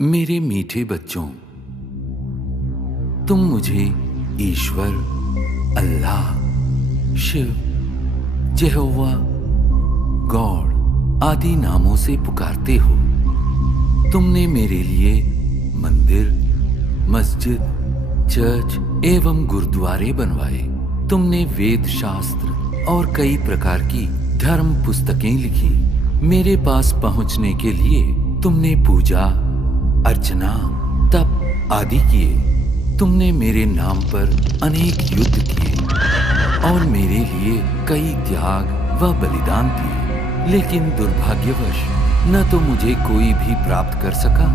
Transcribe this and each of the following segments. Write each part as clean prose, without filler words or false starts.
मेरे मीठे बच्चों, तुम मुझे ईश्वर, अल्लाह, शिव, यहोवा, गॉड आदि नामों से पुकारते हो। तुमने मेरे लिए मंदिर, मस्जिद, चर्च एवं गुरुद्वारे बनवाए। तुमने वेद शास्त्र और कई प्रकार की धर्म पुस्तकें लिखी। मेरे पास पहुंचने के लिए तुमने पूजा, अर्चना, तप आदि किए। तुमने मेरे नाम पर अनेक युद्ध किए और मेरे लिए कई त्याग व बलिदान दिए। लेकिन दुर्भाग्यवश न तो मुझे कोई भी प्राप्त कर सका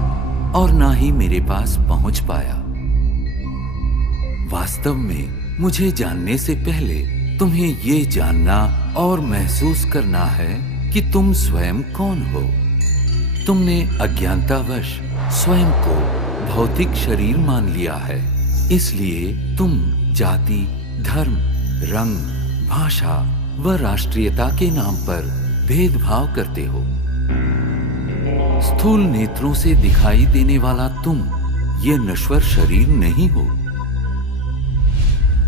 और न ही मेरे पास पहुंच पाया। वास्तव में मुझे जानने से पहले तुम्हें ये जानना और महसूस करना है कि तुम स्वयं कौन हो। तुमने अज्ञानतावश स्वयं को भौतिक शरीर मान लिया है। इसलिए तुम जाति, धर्म, रंग, भाषा व राष्ट्रीयता के नाम पर भेदभाव करते हो। स्थूल नेत्रों से दिखाई देने वाला तुम ये नश्वर शरीर नहीं हो।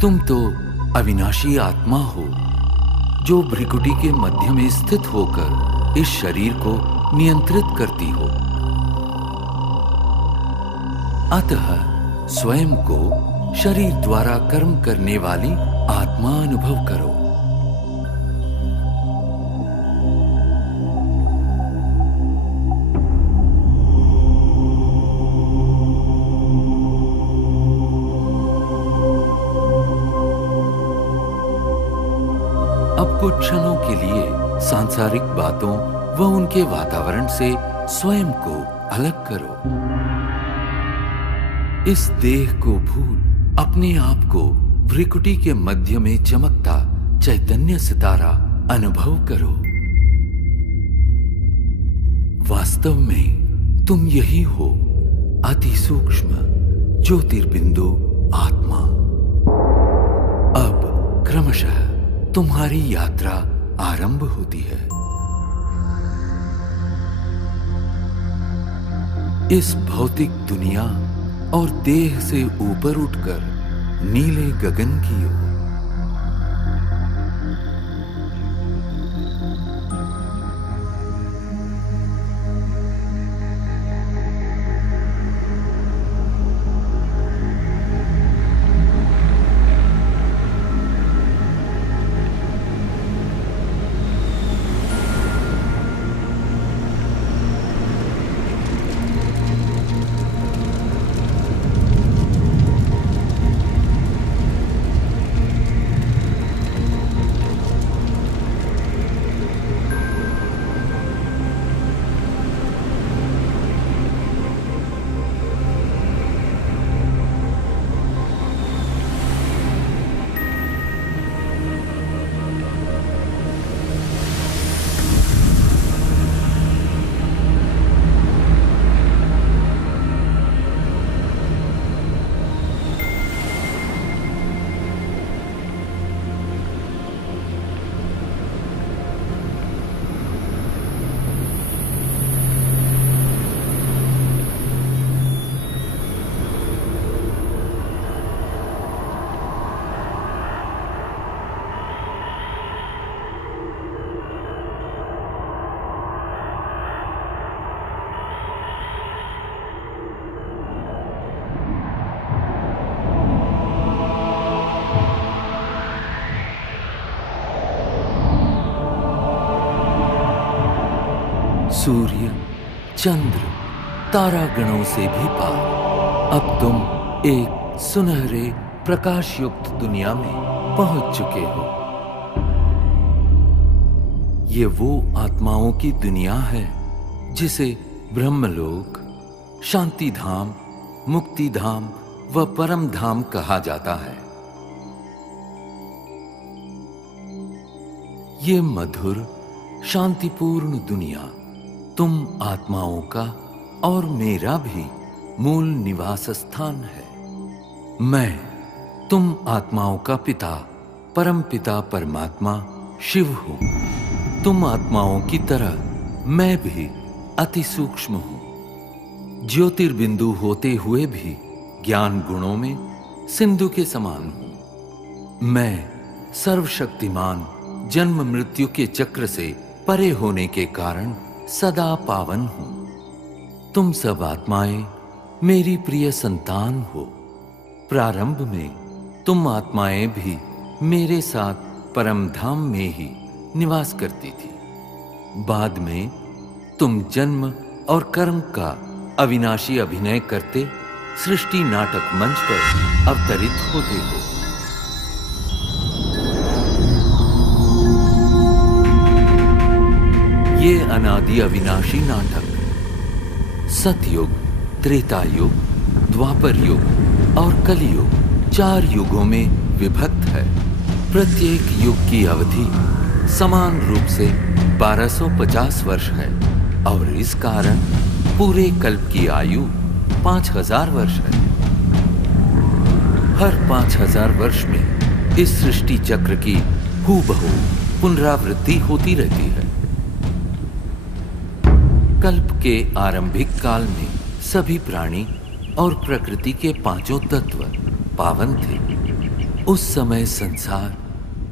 तुम तो अविनाशी आत्मा हो जो भ्रिकुटी के मध्य में स्थित होकर इस शरीर को नियंत्रित करती हो। अतः स्वयं को शरीर द्वारा कर्म करने वाली आत्मा अनुभव करो। अब कुछ क्षणों के लिए सांसारिक बातों व उनके वातावरण से स्वयं को अलग करो। इस देह को भूल अपने आप को भ्रिकुटी के मध्य में चमकता चैतन्य सितारा अनुभव करो। वास्तव में तुम यही हो, अति सूक्ष्म ज्योतिर्बिंदु आत्मा। अब क्रमशः तुम्हारी यात्रा आरंभ होती है। इस भौतिक दुनिया और देह से ऊपर उठकर नीले गगन की ओर। सूर्य, चंद्र, तारागणों से भी पार अब तुम एक सुनहरे प्रकाश युक्त दुनिया में पहुंच चुके हो। ये वो आत्माओं की दुनिया है जिसे ब्रह्मलोक, शांति धाम, मुक्ति धाम व परम धाम कहा जाता है। ये मधुर, शांतिपूर्ण दुनिया तुम आत्माओं का और मेरा भी मूल निवास स्थान है। मैं तुम आत्माओं का पिता, परम पिता परमात्मा शिव हूं। तुम आत्माओं की तरह मैं भी अति सूक्ष्म हूं। ज्योतिर्बिंदु होते हुए भी ज्ञान गुणों में सिंधु के समान हूं। मैं सर्वशक्तिमान जन्म मृत्यु के चक्र से परे होने के कारण सदा पावन हूं। तुम सब आत्माएं मेरी प्रिय संतान हो। प्रारंभ में तुम आत्माएं भी मेरे साथ परम धाम में ही निवास करती थी। बाद में तुम जन्म और कर्म का अविनाशी अभिनय करते सृष्टि नाटक मंच पर अवतरित होते हो। ये अनादि अविनाशी नाटक सतयुग, त्रेता युग, द्वापर युग और कलियुग 4 युगों में विभक्त है। प्रत्येक युग की अवधि समान रूप से 1250 वर्ष है और इस कारण पूरे कल्प की आयु 5000 वर्ष है। हर 5000 वर्ष में इस सृष्टि चक्र की हूबहू पुनरावृत्ति होती रहती है। कल्प के आरंभिक काल में सभी प्राणी और प्रकृति के 5 तत्व पावन थे। उस समय संसार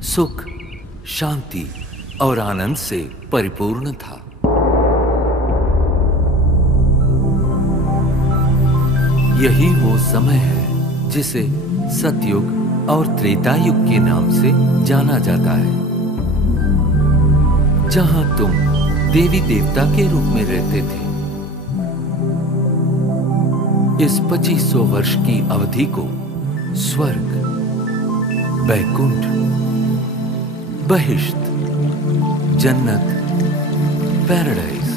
सुख, शांति और आनंद से परिपूर्ण था। यही वो समय है जिसे सतयुग और त्रेता युग के नाम से जाना जाता है, जहां तुम देवी देवता के रूप में रहते थे। इस 2500 वर्ष की अवधि को स्वर्ग, बैकुंठ, बहिश्त, जन्नत, पैराडाइज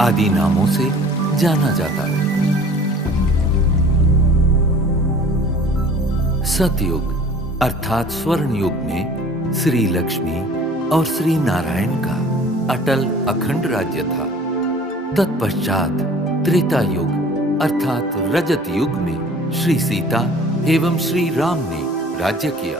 आदि नामों से जाना जाता है। सतयुग अर्थात स्वर्ण युग में श्री लक्ष्मी और श्री नारायण का अटल अखंड राज्य था। तत्पश्चात त्रेता युग अर्थात रजत युग में श्री सीता एवं श्री राम ने राज्य किया।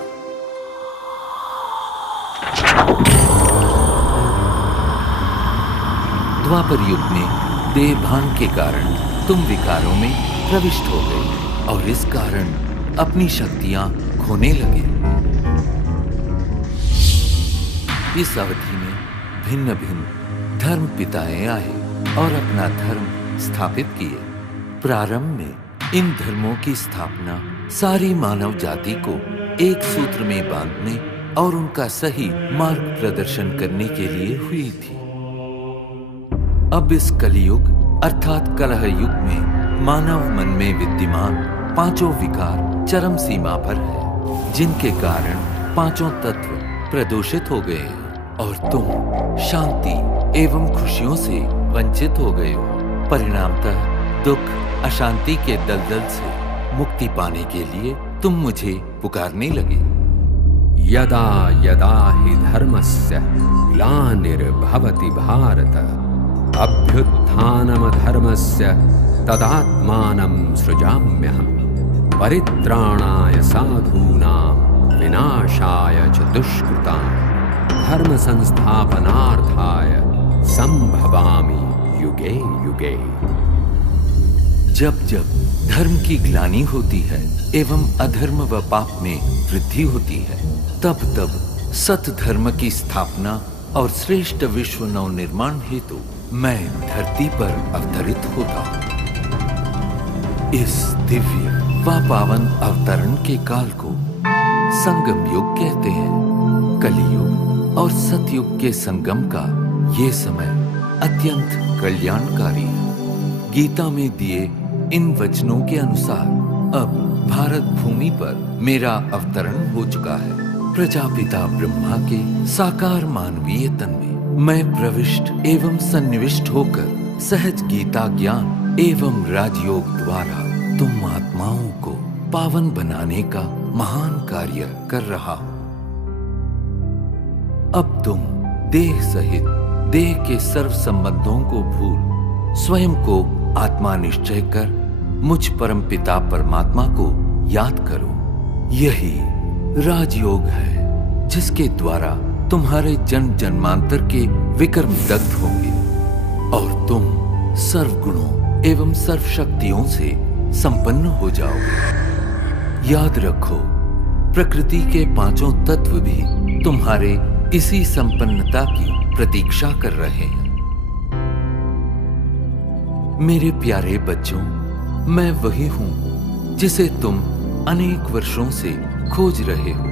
द्वापर युग में देहभान के कारण तुम विकारों में प्रविष्ट हो गए और इस कारण अपनी शक्तियां खोने लगे। इस अवधि में भिन्न भिन्न धर्म पिताएं आए और अपना धर्म स्थापित किए। प्रारंभ में इन धर्मों की स्थापना सारी मानव जाति को एक सूत्र में बांधने और उनका सही मार्ग प्रदर्शन करने के लिए हुई थी। अब इस कलियुग अर्थात कलह युग में मानव मन में विद्यमान 5 विकार चरम सीमा पर है, जिनके कारण 5 तत्व प्रदूषित हो गए हैं और तुम शांति एवं खुशियों से वंचित हो गए हो। परिणामतः दुख, अशांति के दलदल से मुक्ति पाने के लिए तुम मुझे पुकारने लगे। यदा यदा हि धर्मस्य ग्लानिर्भवति भारत अभ्युत्थानमधर्मस्य तदात्मानं सृजाम्यहम् परित्राणाय साधूनां विनाशाय च दुष्कृतां धर्म संस्थापनार्थाय संभवामि युगे युगे। जब जब धर्म की ग्लानि होती है एवं अधर्म व पाप में वृद्धि होती है, तब तब सत धर्म की स्थापना और श्रेष्ठ विश्व नव निर्माण हेतु मैं धरती पर अवतरित होता हूँ। इस दिव्य व पावन अवतरण के काल को संगम युग कहते हैं। कलियुग और सतयुग के संगम का ये समय अत्यंत कल्याणकारी है। गीता में दिए इन वचनों के अनुसार अब भारत भूमि पर मेरा अवतरण हो चुका है। प्रजापिता ब्रह्मा के साकार मानवीय तन में मैं प्रविष्ट एवं सन्निविष्ट होकर सहज गीता ज्ञान एवं राजयोग द्वारा तुम आत्माओं को पावन बनाने का महान कार्य कर रहा हूं। अब तुम देह सहित देह के सर्व संबंधों को भूल स्वयं को आत्मा निश्चय कर मुझ परम पिता परमात्मा को याद करो। यही राजयोग है जिसके द्वारा तुम्हारे जन्म जन्मांतर के विकर्म दग्ध होंगे और तुम सर्वगुणों एवं सर्वशक्तियों से संपन्न हो जाओगे। याद रखो, प्रकृति के पांचों तत्व भी तुम्हारे इसी संपन्नता की प्रतीक्षा कर रहे हैं। मेरे प्यारे बच्चों, मैं वही हूं जिसे तुम अनेक वर्षों से खोज रहे हो।